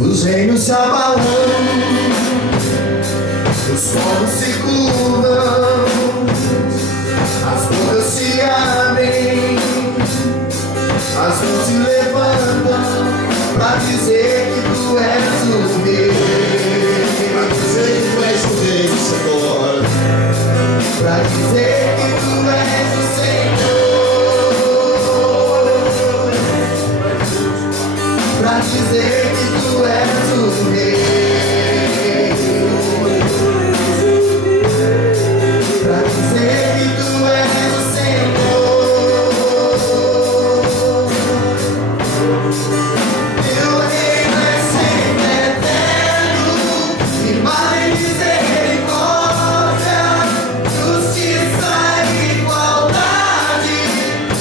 Os reinos se abalam, os povos se curvam, as bocas se abrem, as mãos se levantam pra dizer que tu és o rei. Pra dizer que tu és o rei, Senhor. Pra dizer que tu és o Senhor. Pra dizer que tu és o rei. Pra dizer que tu és o Senhor. Teu reino é sempre eterno, firmado em misericórdia, justiça e igualdade,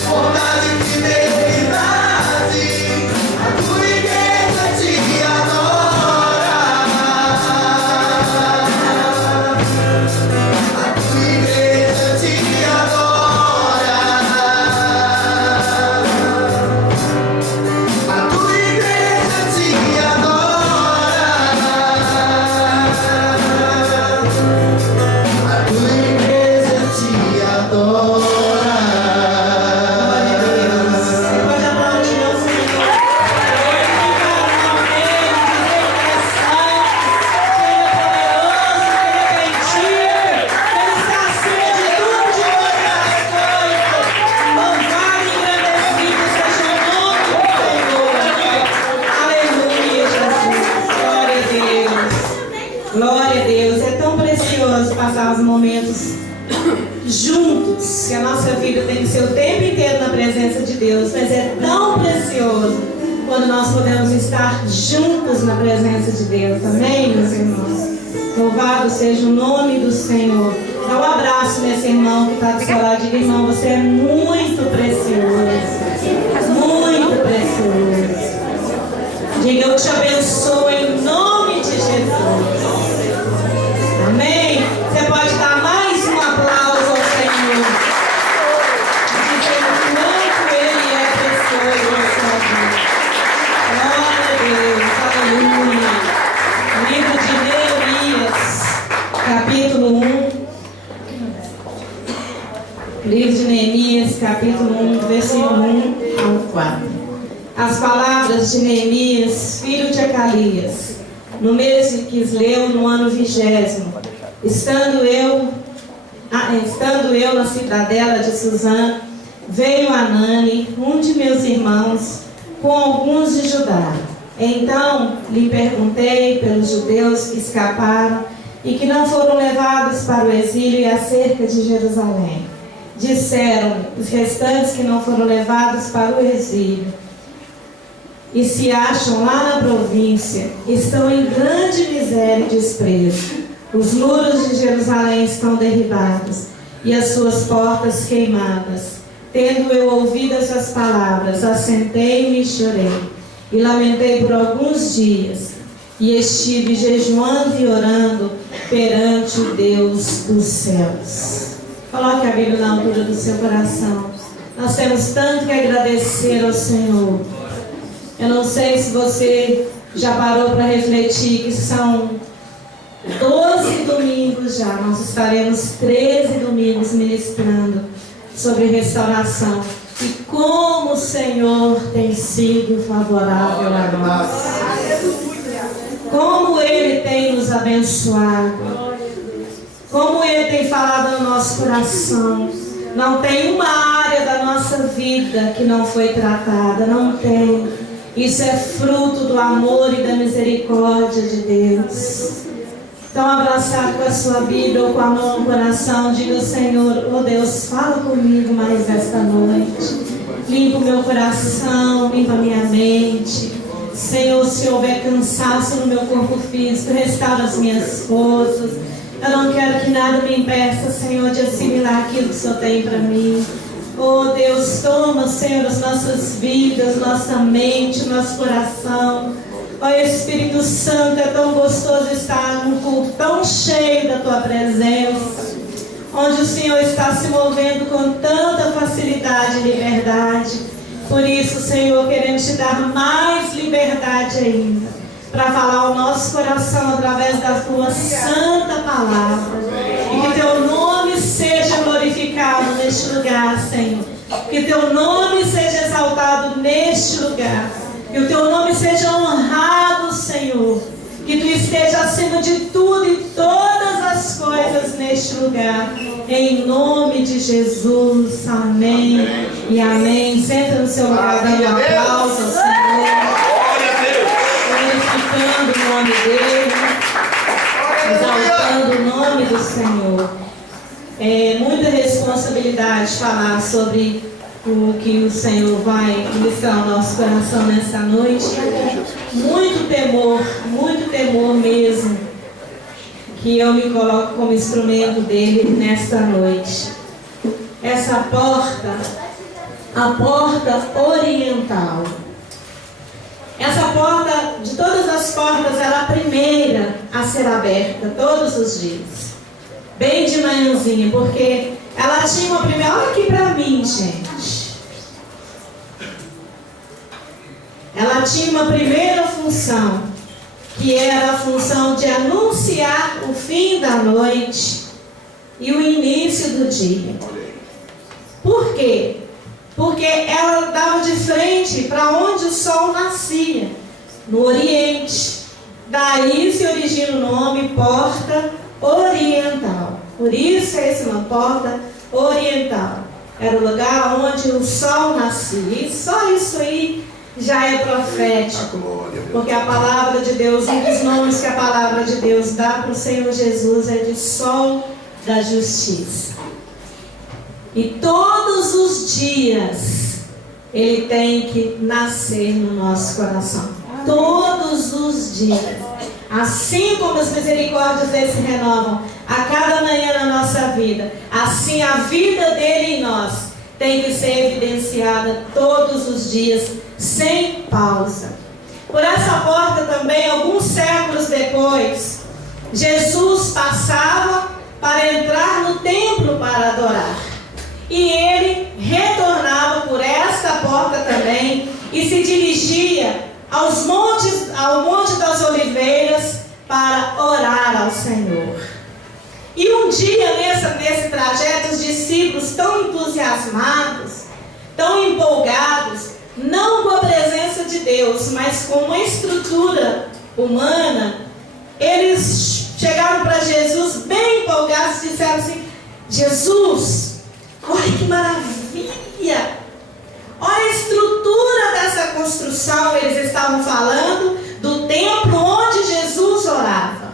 bondade e fidelidade. A tua igreja te adora. A tua igreja te adora. A tua igreja te adora. A tua igreja te adora. Você pode aplaudir ao Senhor. Ele está acima de tudo, de todas as coisas. Louvado e engrandecido seja o nome do Senhor. Aleluia, Jesus. Glória a Deus. Glória a Deus. É tão precioso passar os momentos juntos, que a nossa vida tem que ser o tempo inteiro na presença de Deus, mas é tão precioso quando nós podemos estar juntos na presença de Deus. Amém, meus irmãos? Louvado seja o nome do Senhor. Dá um abraço nesse irmão que está do seu lado. Diga, irmão, você é muito precioso. Muito precioso. Diga, eu te abençoo em nome de Jesus. Amém? Você pode dar mais um aplauso ao Senhor, dizendo quanto Ele é precioso na sua vida. Glória a Deus, aleluia. Livro de Neemias, capítulo 1. Livro de Neemias, capítulo 1, versículo 1 ao 4. As palavras de Neemias, filho de Acalias, no mês de Quisleu, no ano 20º, estando eu na cidadela de Suzã, veio Anani, um de meus irmãos, com alguns de Judá. Então lhe perguntei pelos judeus que escaparam e que não foram levados para o exílio e acerca de Jerusalém. Disseram os restantes que não foram levados para o exílio e se acham lá na província, estão em grande miséria e desprezo. Os muros de Jerusalém estão derribados e as suas portas queimadas. Tendo eu ouvido essas palavras, assentei-me e chorei, e lamentei por alguns dias, e estive jejuando e orando perante o Deus dos céus. Coloque a Bíblia na altura do seu coração. Nós temos tanto que agradecer ao Senhor. Eu não sei se você já parou para refletir que são 12 domingos já. Nós estaremos 13 domingos ministrando sobre restauração. E como o Senhor tem sido favorável a nós. Como Ele tem nos abençoado. Como Ele tem falado no nosso coração. Não tem uma área da nossa vida que não foi tratada. Não tem. Isso é fruto do amor e da misericórdia de Deus. Então, abraçado com a sua Bíblia ou com a mão no coração, diga: Senhor, oh Deus, fala comigo mais esta noite. Limpa o meu coração, limpa a minha mente. Senhor, se houver cansaço no meu corpo físico, restaura as minhas forças. Eu não quero que nada me impeça, Senhor, de assimilar aquilo que o Senhor tem para mim. Oh Deus, toma, Senhor, as nossas vidas, nossa mente, nosso coração. Ó Espírito Santo, é tão gostoso estar num culto tão cheio da Tua presença, onde o Senhor está se movendo com tanta facilidade e liberdade. Por isso, Senhor, queremos Te dar mais liberdade ainda. para falar ao nosso coração através da tua santa palavra. E que teu nome seja glorificado neste lugar, Senhor. Que teu nome seja exaltado neste lugar. Que o teu nome seja honrado, Senhor. Que tu esteja acima de tudo e todas as coisas neste lugar. Em nome de Jesus. Amém e amém. Senta no seu lugar, dando um aplauso ao Senhor. Glorificando o nome dele. Exaltando o nome do Senhor. É muita responsabilidade falar sobre o que o Senhor vai ministrar ao nosso coração nessa noite. Muito temor mesmo, que eu me coloco como instrumento dele nesta noite. Essa porta, a porta oriental. Essa porta, de todas as portas, era a primeira a ser aberta todos os dias. Bem de manhãzinha, porque ela tinha uma primeira... Olha aqui para mim, gente. Ela tinha uma primeira função, que era a função de anunciar o fim da noite e o início do dia. Por quê? Porque ela dava de frente para onde o sol nascia, no Oriente. Daí se origina o nome Porta Oriental. Por isso é esse nome, Porta Oriental. Era o lugar onde o sol nascia. E só isso aí já é profético. Porque a palavra de Deus, um dos nomes que a palavra de Deus dá para o Senhor Jesus é de Sol da Justiça. E todos os dias ele tem que nascer no nosso coração. Todos os dias. Assim como as misericórdias dele se renovam a cada manhã na nossa vida, assim a vida dele em nós tem que ser evidenciada todos os dias, sem pausa. Por essa porta também, alguns séculos depois, Jesus passava para entrar no templo para adorar. E ele retornava por esta porta também e se dirigia ao Monte das Oliveiras para orar ao Senhor. E um dia nesse trajeto, os discípulos tão entusiasmados, tão empolgados, não com a presença de Deus, mas com uma estrutura humana, eles chegaram para Jesus bem empolgados e disseram assim: Jesus, olha que maravilha! Olha a estrutura dessa construção. Eles estavam falando do templo onde Jesus orava.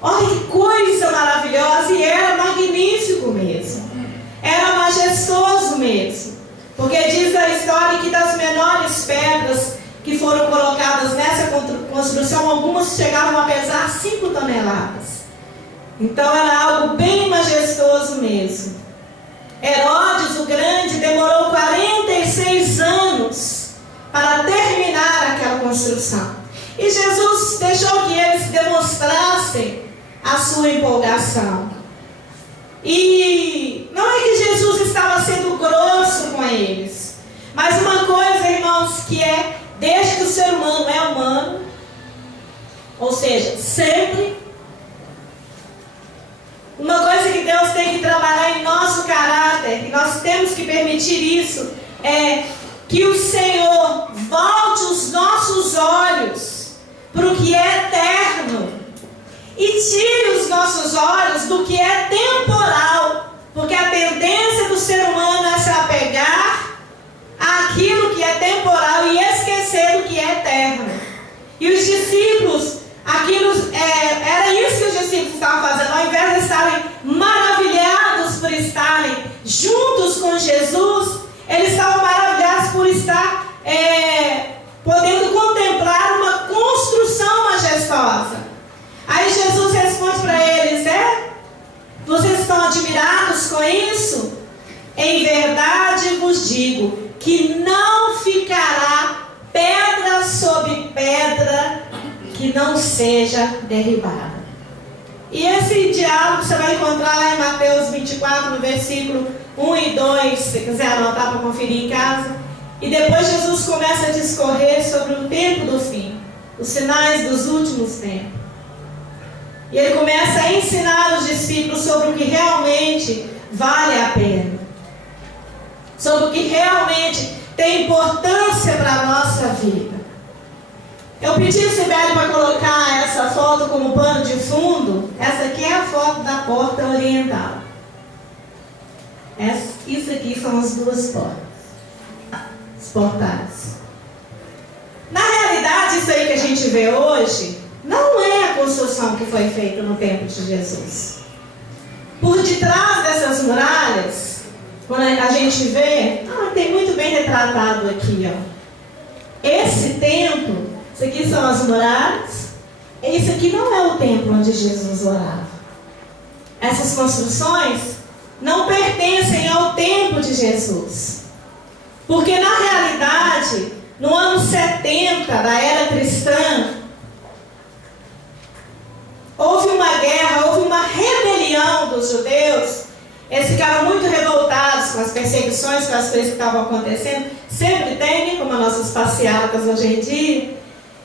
Olha que coisa maravilhosa! E era magnífico mesmo. Era majestoso mesmo. Porque diz a história que das menores pedras que foram colocadas nessa construção, algumas chegavam a pesar 5 toneladas. Então era algo bem majestoso mesmo. Herodes o Grande demorou 46 anos para terminar aquela construção. E Jesus deixou que eles demonstrassem a sua empolgação. E não é que Jesus estava sendo grosso com eles, mas uma coisa, irmãos, que é, desde que o ser humano é humano, ou seja, sempre, uma coisa que Deus tem que trabalhar em nosso caráter, e nós temos que permitir isso, é que o Senhor volte os nossos olhos para o que é eterno e tire os nossos olhos do que é temporal, porque a tendência do ser humano é se apegar àquilo que é temporal e esquecer do que é eterno. E os discípulos, era isso que os discípulos estavam fazendo. Ao invés de estarem maravilhados por estarem juntos com Jesus, eles estavam maravilhados por estar podendo contemplar uma construção majestosa. Aí Jesus responde para eles: vocês estão admirados com isso? Em verdade vos digo que não ficará pedra sobre pedra que não seja derribada. E esse diálogo você vai encontrar lá em Mateus 24, no versículo 1 e 2, se você quiser anotar para conferir em casa. E depois Jesus começa a discorrer sobre o tempo do fim. os sinais dos últimos tempos. E ele começa a ensinar os discípulos sobre o que realmente vale a pena, sobre o que realmente tem importância para a nossa vida. Eu pedi o Sibeli para colocar essa foto como pano de fundo. Essa aqui é a foto da porta oriental. Isso aqui são as duas portas, os portais. Na realidade, isso aí que a gente vê hoje não é a construção que foi feita no tempo de Jesus. Por detrás dessas muralhas, quando a gente vê, tem muito bem retratado aqui, ó. Esse templo, isso aqui são as muralhas. Esse aqui não é o templo onde Jesus orava. Essas construções não pertencem ao tempo de Jesus. Porque na realidade, no ano 70 da era cristã, houve uma guerra, houve uma rebelião dos judeus. Eles ficaram muito revoltados com as perseguições, com as coisas que estavam acontecendo. Sempre tem, como as nossas passeatas hoje em dia.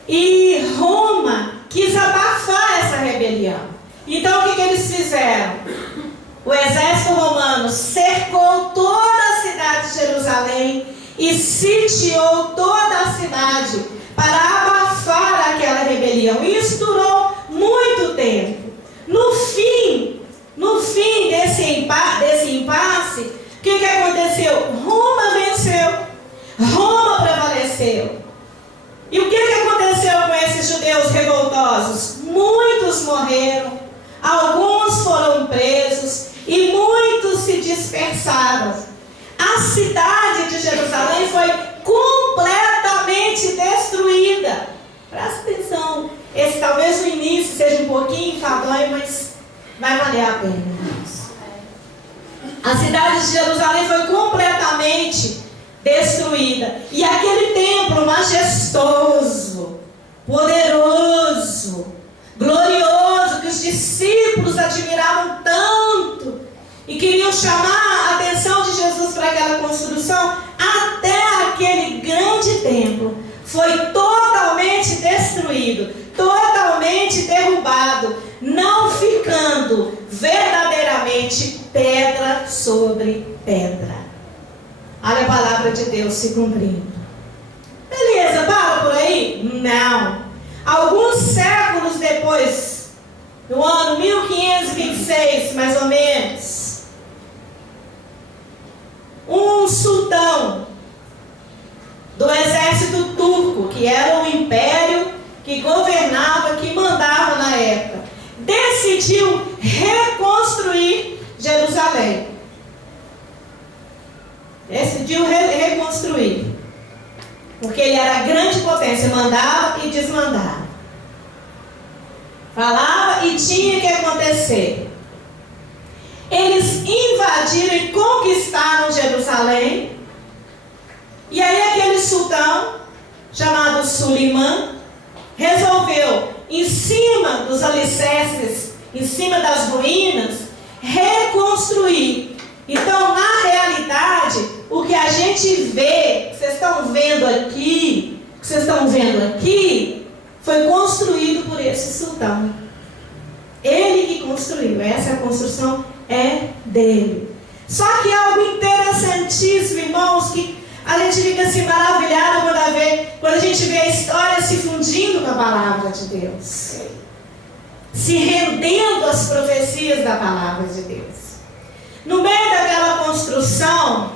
E Roma quis abafar essa rebelião. Então o que eles fizeram? O exército romano cercou toda a cidade de Jerusalém e sitiou toda a cidade para abafar aquela rebelião. E isso durou muito tempo. No fim desse impasse, o que aconteceu? Roma venceu. Roma prevaleceu. E o que aconteceu com esses judeus revoltosos? Muitos morreram, alguns foram presos e muitos se dispersaram. A cidade de Jerusalém foi completamente destruída. Presta atenção, esse talvez o início seja um pouquinho enfadonho, mas vai valer a pena, irmãos. A cidade de Jerusalém foi completamente destruída. E aquele templo majestoso, poderoso, glorioso, que os discípulos admiravam tanto e queriam chamar a atenção de Jesus para aquela construção, até aquele grande templo foi totalmente destruído, totalmente derrubado, não ficando verdadeiramente pedra sobre pedra. Olha a palavra de Deus se cumprindo. Beleza, para por aí? Não. Alguns séculos depois, no ano 1526, mais ou menos, um sultão do exército turco, que era o império que governava, que mandava na época, decidiu reconstruir Jerusalém. Decidiu reconstruir. Porque ele era grande potência, mandava e desmandava. Falava e tinha que acontecer. Eles invadiram e conquistaram Jerusalém. E aí aquele sultão, chamado Sulimã, resolveu, em cima dos alicerces, em cima das ruínas, reconstruir. Então, na realidade, o que a gente vê, que vocês estão vendo aqui, foi construído por esse sultão. Ele que construiu, essa construção é dele. Só que algo interessantíssimo, irmãos, que a gente fica assim maravilhado quando a gente vê a história se fundindo com a palavra de Deus, se rendendo às profecias da palavra de Deus. No meio daquela construção,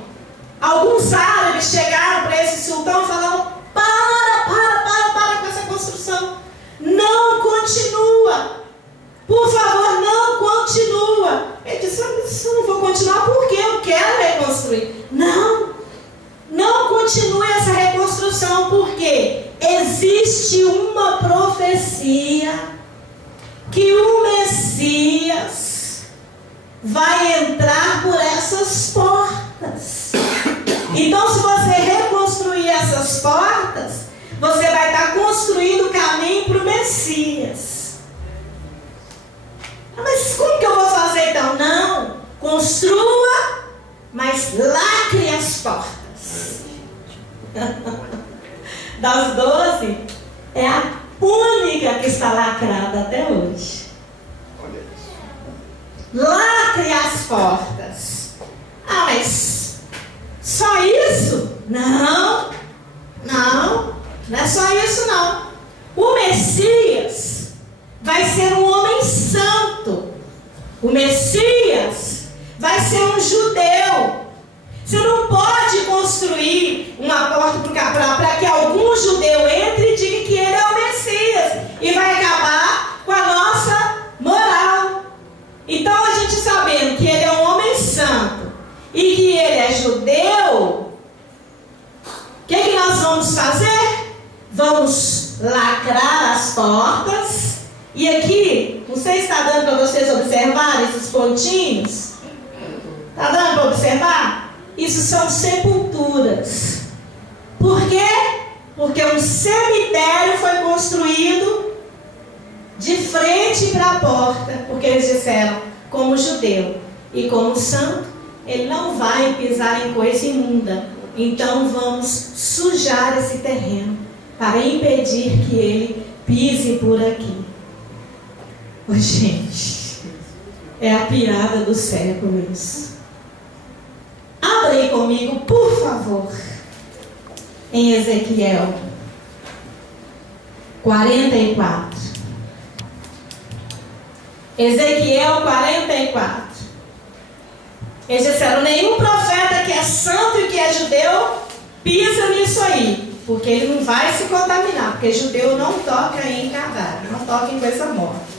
alguns árabes chegaram para esse sultão e falaram: para com essa construção, não continua, por favor, não continua. Ele disse: eu não vou continuar porque eu quero reconstruir. Não continue essa reconstrução, porque existe uma profecia que o Messias vai entrar por essas portas. Então, se você reconstruir essas portas, você vai estar construindo o caminho para o Messias. Mas como que eu vou fazer então? Não, construa, mas lacre as portas. Das 12, é a única que está lacrada até hoje. Lacre as portas. Ah, mas só isso? Não é só isso não. O Messias vai ser um homem santo. O Messias vai ser um judeu. Você não pode construir uma porta para que algum judeu entre e diga que ele é o Messias e vai acabar com a nossa moral. Então, a gente sabendo que ele é um homem santo e que ele é judeu, o que nós vamos fazer? Vamos lacrar as portas. E aqui, não sei se está dando para vocês observar esses pontinhos. Está dando para observar? Isso são sepulturas. Por quê? Porque um cemitério foi construído de frente para a porta. Porque eles disseram, como judeu e como santo, ele não vai pisar em coisa imunda. Então vamos sujar esse terreno para impedir que ele pise por aqui. Oh, gente, é a piada do século isso. Abra aí comigo, por favor, em Ezequiel 44. Ezequiel 44. Eles disseram, nenhum profeta que é santo e que é judeu pisa nisso aí, porque ele não vai se contaminar, porque judeu não toca em cadáver, não toca em coisa morta.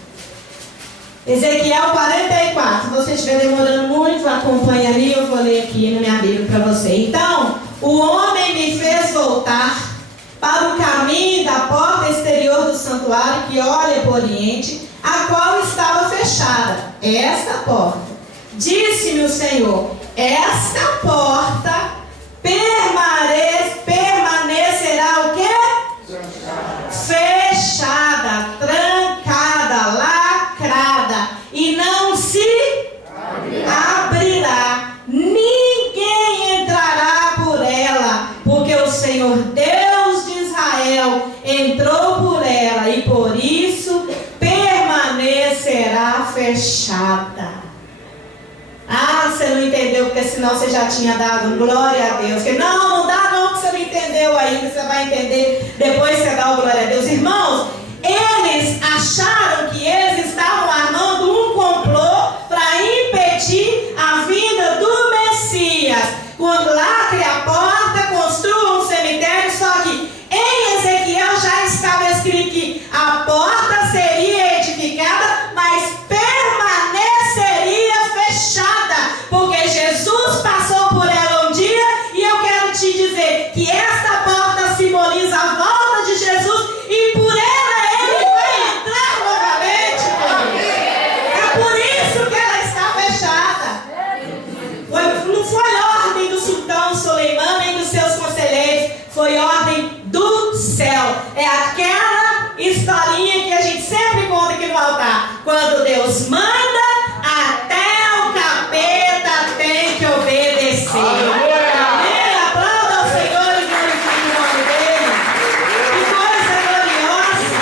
Ezequiel 44, se você estiver demorando muito, acompanha ali, eu vou ler aqui na minha Bíblia para você. Então, o homem me fez voltar para o caminho da porta exterior do santuário que olha para o oriente, a qual estava fechada, esta porta. Disse-me o Senhor, esta porta permanecerá o quê? Fechada, trancada, lacrada, e não se abrirá. Ninguém entrará por ela, porque o Senhor Deus de Israel entrou por ela, e por isso permanecerá fechada. Ah, você não entendeu, porque senão você já tinha dado glória a Deus. Não dá não, que você não entendeu ainda, você vai entender depois que você dá o glória a Deus. Irmãos, eles acharam que eles estavam armando um complô para impedir a vinda do Messias. Quando lacre a porta, construam um cemitério, só que em Ezequiel já estava escrito que a porta seria edificada, mas permaneceria fechada, porque Jesus passou por ela um dia, e eu quero te dizer que esta porta simboliza a volta de Jesus, e por ela ele vai entrar novamente. É por isso que ela está fechada. Não foi ordem do sultão Soleiman nem dos seus conselheiros, foi ordem do céu. É aquela historinha que a gente sempre conta aqui no altar. Quando Deus manda, até o capeta tem que obedecer. Amém? Aplauda ao Senhor e glorifique o nome dele. Que coisa gloriosa,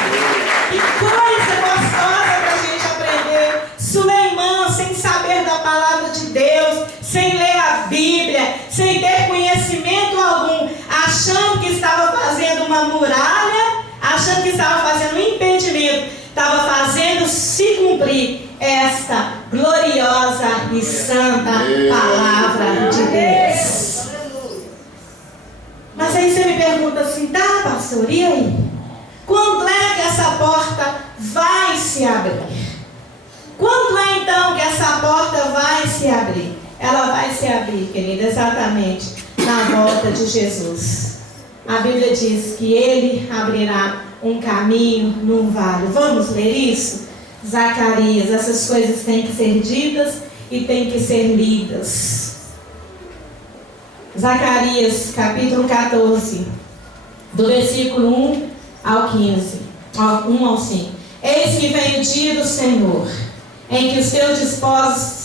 que coisa gostosa para a gente aprender. Suleimã, sem saber da palavra de Deus, sem ler a Bíblia, sem ter conhecimento algum, achando que estava fazendo uma muralha, achando que estava fazendo um impedimento, estava fazendo se cumprir esta gloriosa e santa palavra de Deus. Mas aí você me pergunta assim, tá, pastor, e aí? Quando é que essa porta vai se abrir? Quando é então que essa porta vai se abrir? Ela vai se abrir, querida, exatamente na volta de Jesus. A Bíblia diz que ele abrirá um caminho num vale. Vamos ler isso? Zacarias, essas coisas têm que ser ditas e têm que ser lidas. Zacarias, capítulo 14, do versículo 1 ao 15, 1 ao 5. Eis que vem o dia do Senhor, em que os teus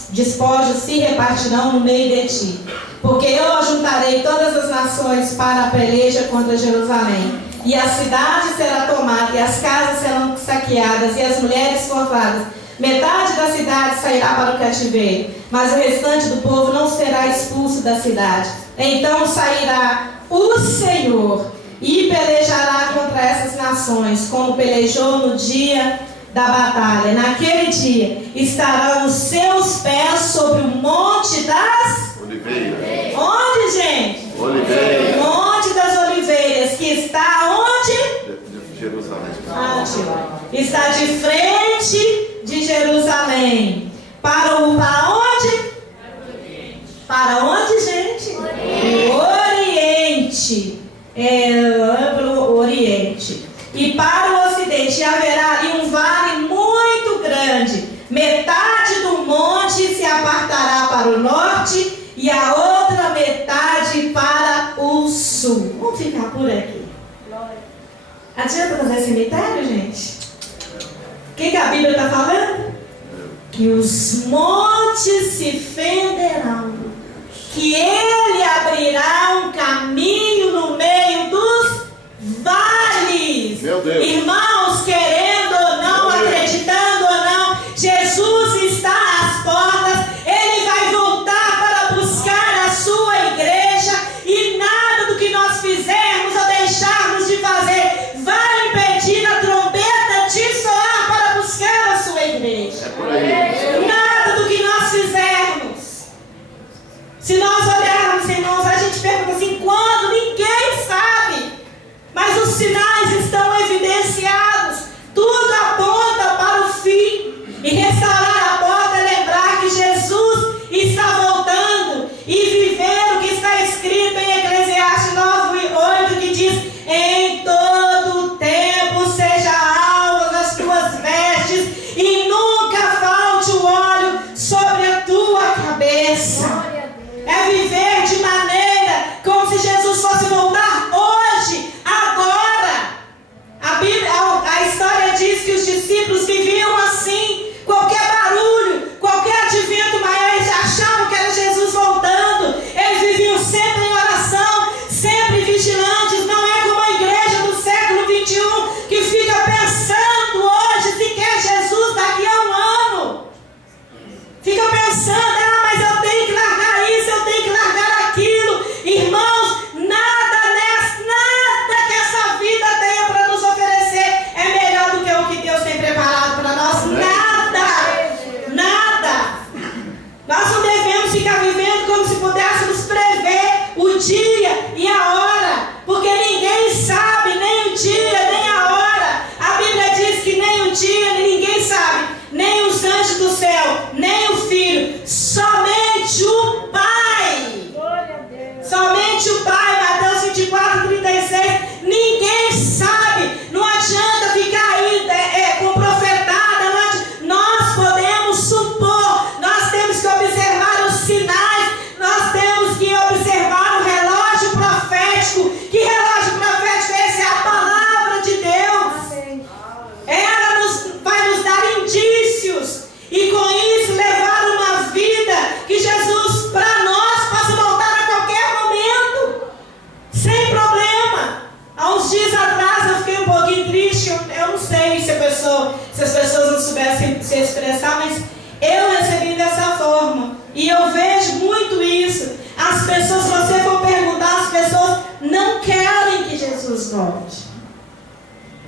despojos se repartirão no meio de ti. Porque eu ajuntarei todas as nações para a peleja contra Jerusalém, e a cidade será tomada, e as casas serão saqueadas, e as mulheres forçadas. Metade da cidade sairá para o cativeiro, mas o restante do povo não será expulso da cidade. Então sairá o Senhor e pelejará contra essas nações, como pelejou no dia da batalha. Naquele dia estarão os seus pés sobre o monte das Oliveiras. Onde, gente? Oliveiras. Monte das Oliveiras, que está onde? Jerusalém. Está de frente de Jerusalém. Para onde? Para onde, gente? O Oriente. Para o Oriente. E para o Ocidente. E haverá ali um vale muito grande. Metade do monte se apartará para o norte e a outra metade para o sul. Vamos ficar por aqui. Adianta fazer cemitério, gente? O que a Bíblia está falando? Que os montes se fenderão, que Ele abrirá um caminho no meio dos vales. Meu Deus. Irmãos, querendo ou não, acreditando ou não, Jesus está às portas. Ele vai voltar para buscar a sua igreja, e nada do que nós fizermos ou deixarmos de fazer vai impedir a trombeta de soar para buscar a sua igreja. É por aí. Nada do que nós fizermos. Se nós olharmos, irmãos, a gente pergunta assim, quando? Ninguém sabe. Mas os sinais estão evidenciados. Tudo aponta para o fim. E restaurar a porta é lembrar que Jesus está voltando e viver o que está escrito em Eclesiastes 9:8, que diz: em todo tempo seja alvas as tuas vestes e nunca falte o óleo sobre a tua cabeça. É viver de maneira como se Jesus fosse voltar hoje, agora. A história diz que os discípulos viviam assim. Qualquer barulho, qualquer advento maior, eles achavam que era Jesus voltando. Eles viviam sempre em oração, sempre vigilantes. Não é como a igreja do século 21 que fica pensando hoje se quer Jesus daqui a um ano. Fica pensando, mas eu tenho que largar isso, eu tenho que largar aquilo. Irmãos, nada que essa vida tenha para nos oferecer é melhor do que o que Deus tem preparado para nós. Nada. Nós não devemos ficar vivendo como se pudéssemos prever o dia e a hora, porque ninguém sabe nem o dia nem a hora. A Bíblia diz que nem o dia ninguém sabe, nem os anjos do céu, nem o Filho, somente o Pai. Somente o Pai. Mateus 24:36. Ninguém sabe. Não adianta ficar aí com profetada. Nós podemos supor. Nós temos que observar os sinais. Nós temos que observar o relógio profético. Que relógio profético é esse? É a palavra de Deus. Ela vai nos dar indícios. E com isso levar uma vida que Jesus, para nós, possa voltar a qualquer momento, sem problema. Há uns dias atrás eu fiquei um pouquinho triste. Eu não sei se as pessoas não soubessem se expressar, mas eu recebi dessa forma. E eu vejo muito isso. As pessoas, se você for perguntar, as pessoas não querem que Jesus volte.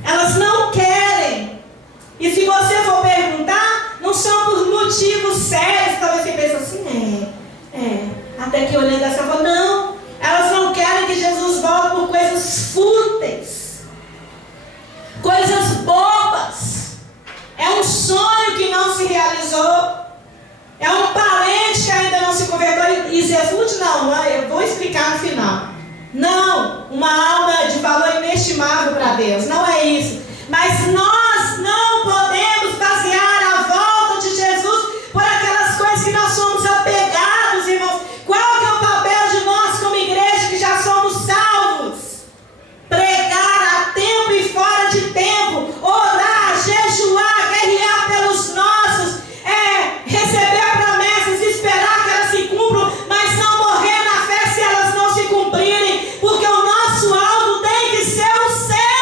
Elas não querem. E se você for perguntar, não são por motivos sérios. Talvez você pense assim, até que olhando dessa forma, não. Elas não querem que Jesus volte por coisas fúteis, coisas bobas. É um sonho que não se realizou. É um parente que ainda não se converteu. E Jesus, não, eu vou explicar no final. Não, uma alma de valor inestimável para Deus. Não é isso. Mas nós não podemos basear a volta de Jesus por aquelas coisas que nós somos apegados, irmãos. Qual que é o papel de nós como igreja que já somos salvos? Pregar a tempo e fora de tempo, orar, jejuar, guerrear pelos nossos, receber promessas, esperar que elas se cumpram, mas não morrer na fé se elas não se cumprirem, porque o nosso alvo tem que ser o céu.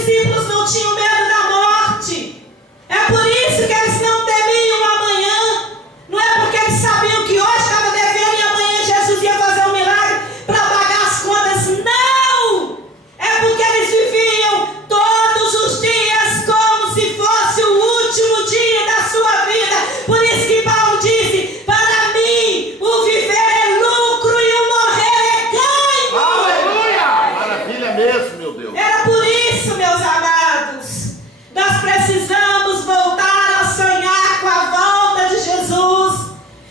discípulos não tinham medo da morte. É por isso que eles não temiam amanhã. Não é porque eles sabiam que hoje estava devendo e amanhã Jesus ia fazer um milagre para pagar as contas. Não! É porque eles viviam todos os dias como se fosse o último dia da sua vida. Por isso que Paulo disse: para mim o viver é lucro e o morrer é ganho. Aleluia! Maravilha mesmo, meu Deus. Era por isso, meus amados, nós precisamos voltar a sonhar com a volta de Jesus.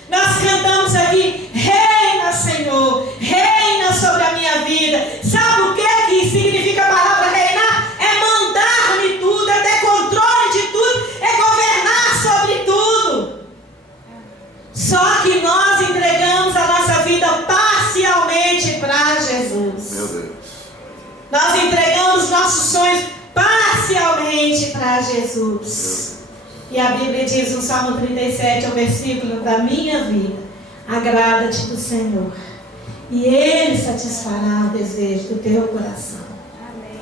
Nós cantamos aqui: reina, Senhor, reina sobre a minha vida. Sabe o que significa a palavra reinar? É mandar-me tudo, é ter controle de tudo, é governar sobre tudo. Só que nós entregamos a nossa vida parcialmente para Jesus. Meu Deus. Nós entregamos nossos sonhos parcialmente para Jesus. E a Bíblia diz no Salmo 37, é o versículo da minha vida: agrada-te do Senhor, e Ele satisfará o desejo do teu coração. Amém.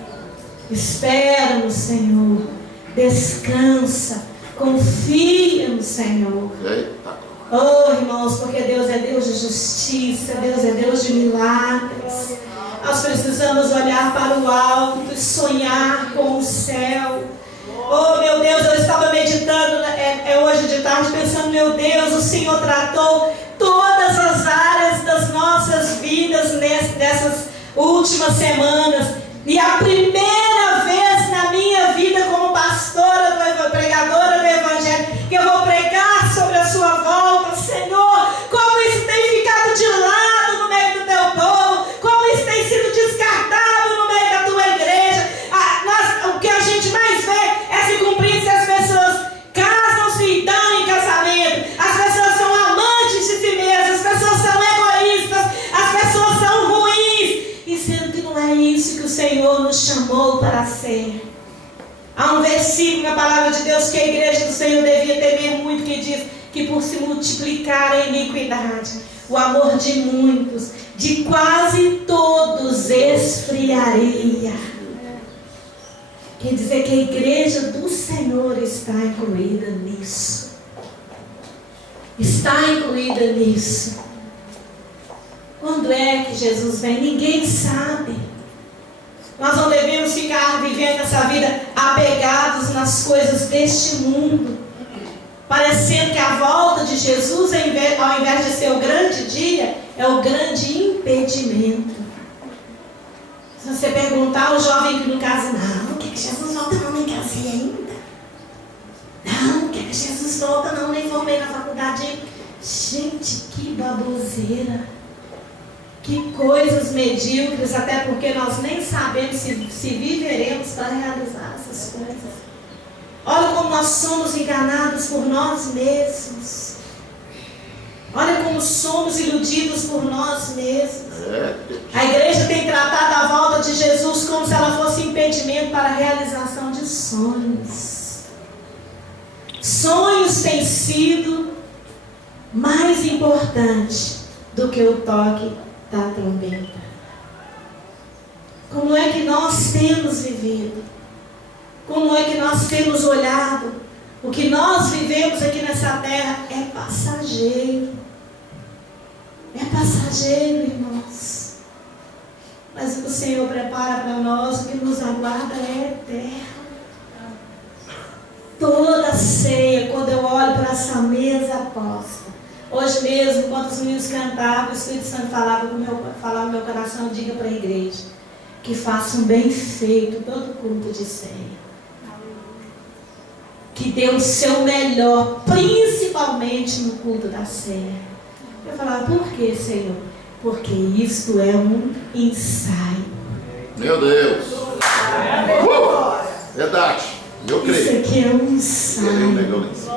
Espera no Senhor, descansa, confia no Senhor. Eita. Oh, irmãos, porque Deus é Deus de justiça, Deus é Deus de milagres. Nós precisamos olhar para o alto e sonhar com o céu. Oh, meu Deus, eu estava meditando hoje de tarde, pensando: meu Deus, o Senhor tratou todas as áreas das nossas vidas nessas últimas semanas. E a primeira vez na minha vida como pastora, pregadora do Evangelho, que eu vou pregar sobre a sua volta. Senhor, como isso tem ficado de lado no meio do teu povo, como isso tem sido descartado no meio da tua igreja. O que a gente mais vê é se cumprir se as pessoas casam-se e dão em casamento. As pessoas são amantes de si mesmas, as pessoas são egoístas, as pessoas são ruins. E sendo que não é isso que o Senhor nos chamou para ser. Há um versículo na palavra de Deus que a igreja do Senhor devia temer muito, que diz que por se multiplicar a iniquidade, o amor de muitos, de quase todos, esfriaria. Quer dizer que a igreja do Senhor está incluída nisso. Está incluída nisso. Quando é que Jesus vem? Ninguém sabe. Nós não devemos ficar vivendo essa vida apegados nas coisas deste mundo, parecendo que a volta de Jesus, ao invés de ser o grande dia, é o grande impedimento. Se você perguntar ao jovem que não casa: não, quer que Jesus volta? Não, nem casei ainda. Não, quer que Jesus volta? Não, nem formei na faculdade. Gente, que baboseira. Que coisas medíocres, até porque nós nem sabemos se viveremos para realizar essas coisas. Olha como nós somos enganados por nós mesmos. Olha como somos iludidos por nós mesmos. A igreja tem tratado a volta de Jesus como se ela fosse impedimento para a realização de sonhos. Sonhos têm sido mais importantes do que o toque da trombeta. Como é que nós temos vivido? Como é que nós temos olhado? O que nós vivemos aqui nessa terra é passageiro. É passageiro, irmãos. Mas o que o Senhor prepara para nós, o que nos aguarda é eterno. Toda ceia, quando eu olho para essa mesa aposta. Hoje mesmo, quando os meninos cantavam, o Espírito Santo falava no meu coração: diga para a igreja que façam bem feito todo culto de ceia. Que dê o seu melhor, principalmente no culto da ceia. Eu falava: por que, Senhor? Porque isto é um ensaio. Meu Deus. Verdade. Eu creio. Isso aqui é um ensaio.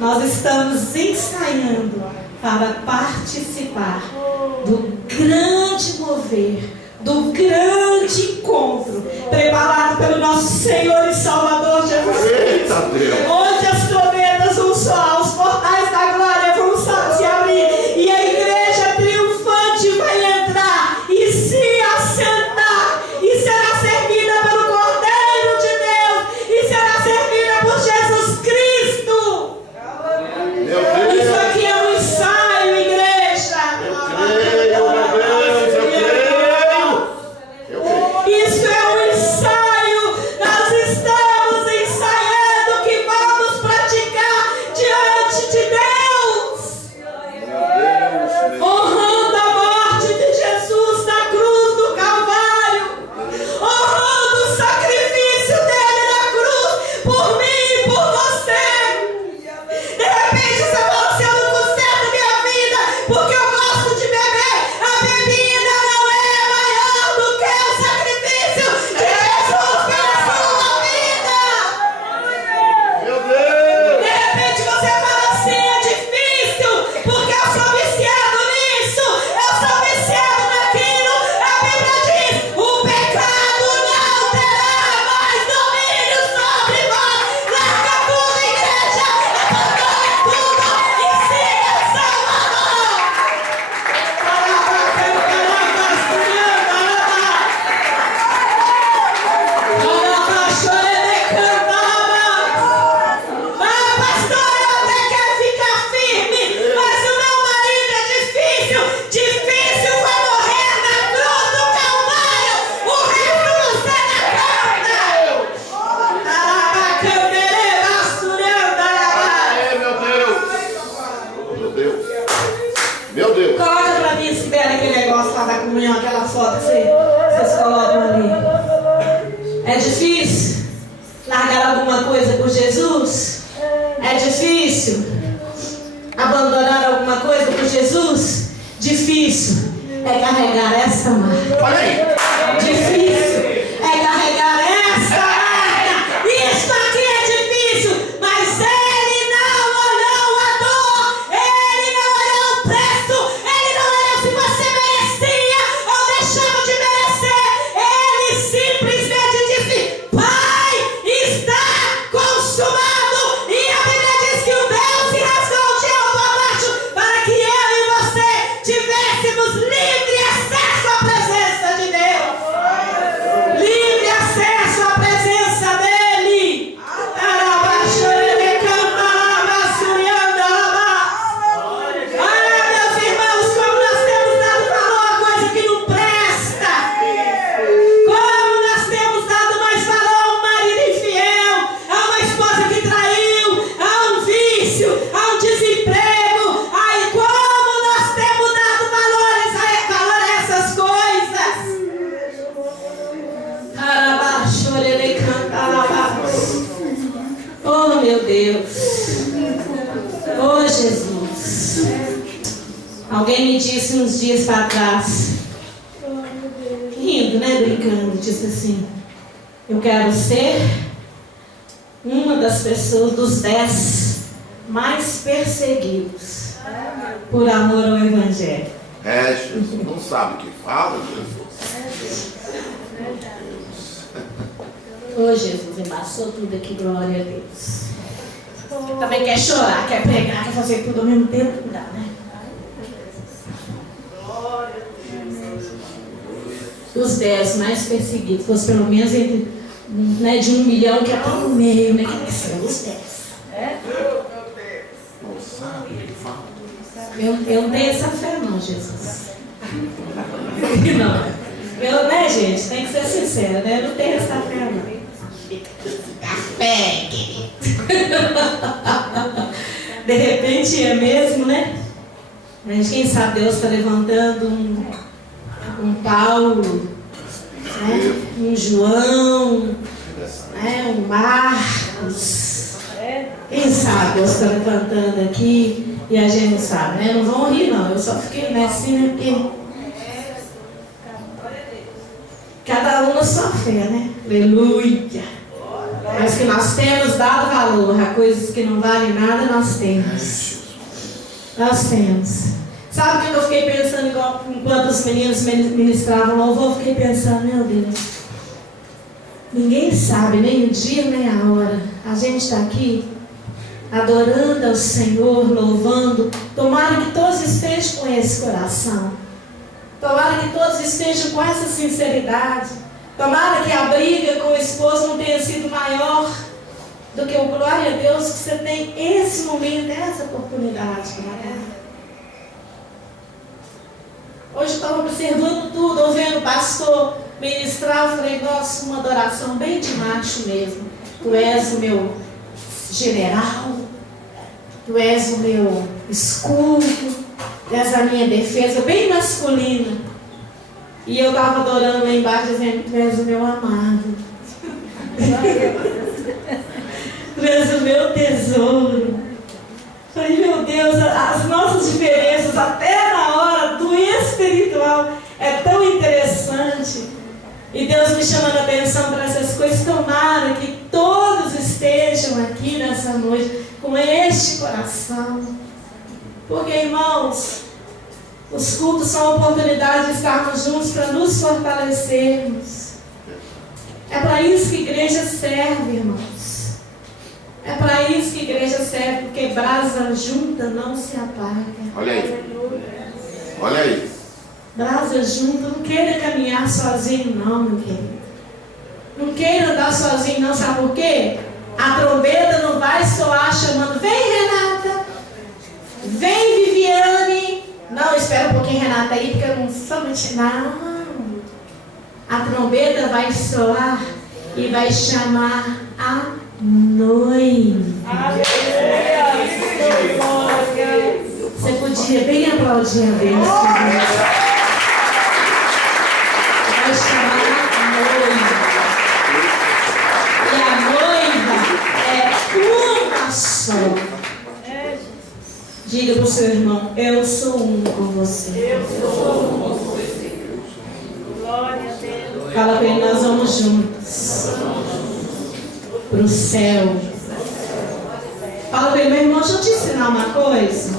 Nós estamos ensaiando para participar do grande mover, do grande encontro preparado pelo nosso Senhor e Salvador Jesus Cristo. Onde as trombetas vão soar, os portais da glória vão se abrir e a igreja triunfante vai entrar e se assentar e será servida pelo corpo Isto é um ensaio. Nós estamos ensaiando o que vamos praticar diante de Deus. Honrando a morte de Jesus na cruz do Calvário. Honrando o sacrifício dele na cruz por mim e por você. De repente você fala assim: eu não conserto minha vida porque eu gosto de beber. A bebida não é maior do que o sacrifício de Jesus pela sua vida. Meu Deus! De repente você fala assim: é difícil porque eu sou viciado nisso, eu sou viciado naquilo. A Bíblia diz: o pecado não terá mais domínio sobre vós. Larga tudo, igreja, abandone tudo e siga o Salvador. Pastor, eu até quero ficar firme, mas o meu marido é difícil. Difícil foi morrer na cruz do Calvário. O resto você dá conta. Meu Deus! Meu Deus! Coloca pra mim, Sibeli, aquele negócio lá da comunhão, aquela foto que vocês colocam ali. É difícil largar alguma coisa por Jesus? É difícil abandonar alguma coisa por Jesus? Difícil é carregar essa marca. Olha aí! Difícil é carregar essa marca. Isso aqui é difícil, mas ele não olhou a dor, ele não olhou o preço, ele não olhou se você merecia ou deixava de merecer. Ele simplesmente disse: Pai, está consumado. E a Bíblia diz que o Deus se rasgou de alto a baixo para que eu e você tivéssemos livre acesso à presença de Deus. Livre acesso à presença dele. Meus irmãos, como nós temos dado valor a coisa que não presta. Como nós temos dado mais valor a um marido infiel, a uma esposa que traiu, a um vício, a um desemprego. Ai, como nós temos dado valor a essas coisas. Oh, meu Deus. Oh, Jesus. Alguém me disse uns dias para trás, rindo, né, brincando, disse assim: eu quero ser uma das pessoas, dos 10 mais perseguidos por amor ao Evangelho. É, Jesus, não sabe o que fala, Jesus. Oh, Jesus, embaçou tudo aqui, glória a Deus. Também quer chorar, quer pregar, quer fazer tudo ao mesmo tempo, não dá, né? Os 10 mais perseguidos, fosse pelo menos entre, né, de 1 milhão, que é no meio, né? Que ser os 10. Não sabe o que fala. Eu não tenho essa fé, não, Jesus. Não. Eu, né, gente, tem que ser sincera, né? Eu não tenho essa fé, não. A fé, querido. De repente é mesmo, né? Mas quem sabe Deus está levantando um Paulo, né? Um João, né? Um Marcos. Quem sabe Deus está levantando aqui e a gente não sabe, né? Não vão rir, não. Eu só fiquei assim, né? Porque cada um na sua fé, né? Aleluia. Mas que nós temos dado valor a coisas que não valem nada, nós temos. Nós temos. Sabe o que eu fiquei pensando enquanto os meninos ministravam louvor? Eu fiquei pensando, meu Deus, ninguém sabe nem o dia nem a hora. A gente está aqui adorando ao Senhor, louvando. Tomara que todos estejam com esse coração. Tomara que todos estejam com essa sinceridade. Tomara que a briga com o esposo não tenha sido maior do que o glória a Deus que você tem esse momento, essa oportunidade. Hoje eu estava observando tudo, ouvindo o pastor ministrar, eu falei, nossa, uma adoração bem de macho mesmo. Tu és o meu general, tu és o meu escudo, tu és a minha defesa, bem masculina. E eu estava adorando lá embaixo, dizendo, tu és o meu amado. Tu és o meu tesouro. Falei, meu Deus, as nossas diferenças, até na hora do espiritual, é tão interessante. E Deus me chamando a atenção para essas coisas. Tomara que todos estejam aqui nessa noite com este coração. Porque, irmãos, os cultos são a oportunidade de estarmos juntos para nos fortalecermos. É para isso que a igreja serve, irmãos. É para isso que a igreja serve, porque brasa junta não se apaga. Olha aí. Olha aí. Brasa junta, não queira caminhar sozinho não, meu querido. Não queira andar sozinho não, sabe por quê? A trombeta não vai soar chamando, vem Renata, vem Viviane. Não, espera um pouquinho Renata aí, porque eu não sou muito... Não. A trombeta vai soar e vai chamar a noiva. Você podia bem aplaudir a Deus. Vai chamar a noiva. E a noiva é uma só. Diga para o seu irmão, eu sou um com você. Eu sou um com você. Glória a Deus. Fala para ele, nós vamos juntos para o céu. Fala para ele, meu irmão, deixa eu te ensinar uma coisa.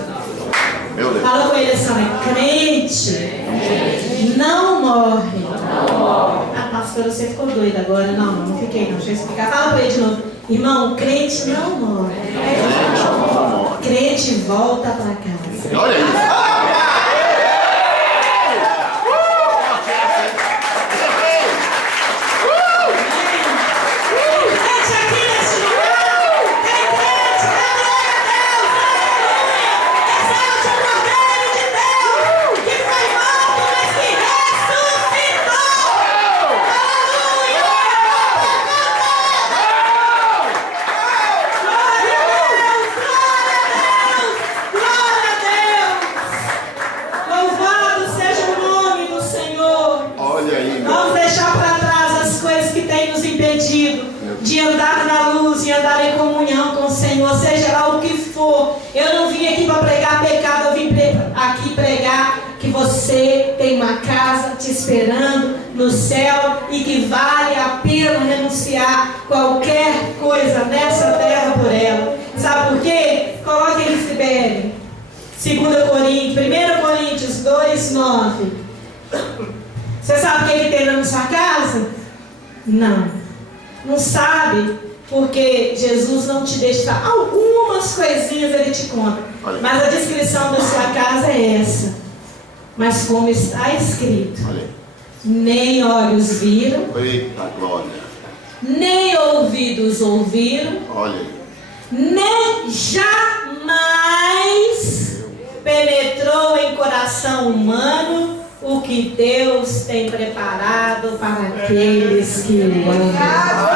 Fala com ele assim, crente não morre. Ah, pastora, você ficou doida agora. Não fiquei não, deixa eu explicar. Fala para ele de novo. Irmão, crente não morre. Crente volta para casa. Olha aí. De andar na luz e andar em comunhão com o Senhor, seja lá o que for. Eu não vim aqui para pregar pecado, eu vim aqui pregar que você tem uma casa te esperando no céu e que vale a pena renunciar qualquer coisa nessa terra por ela. Sabe por quê? Coloque em Sibéria. 1 Coríntios 2:9. Você sabe o que ele tem na sua casa? Não sabe, porque Jesus não te deixa. Algumas coisinhas ele te conta. Mas a descrição da sua casa é essa. Mas como está escrito, nem olhos viram, Eita glória, nem ouvidos ouviram, nem jamais penetrou em coração humano o que Deus tem preparado para aqueles que o amam.